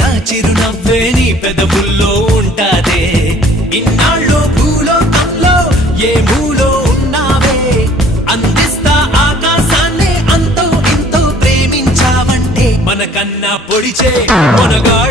నా చిరునవ్వే నీ పెదవుల్లో ఉంటాదే. ఇన్నాళ్ళు భూలోకంలో ఏ మూలో ఉన్నావే, అందిస్తా ఆకాశాన్ని అంతో ఇంతో ప్రేమించావంటే. మనకన్నా పొడిచే మనగాడు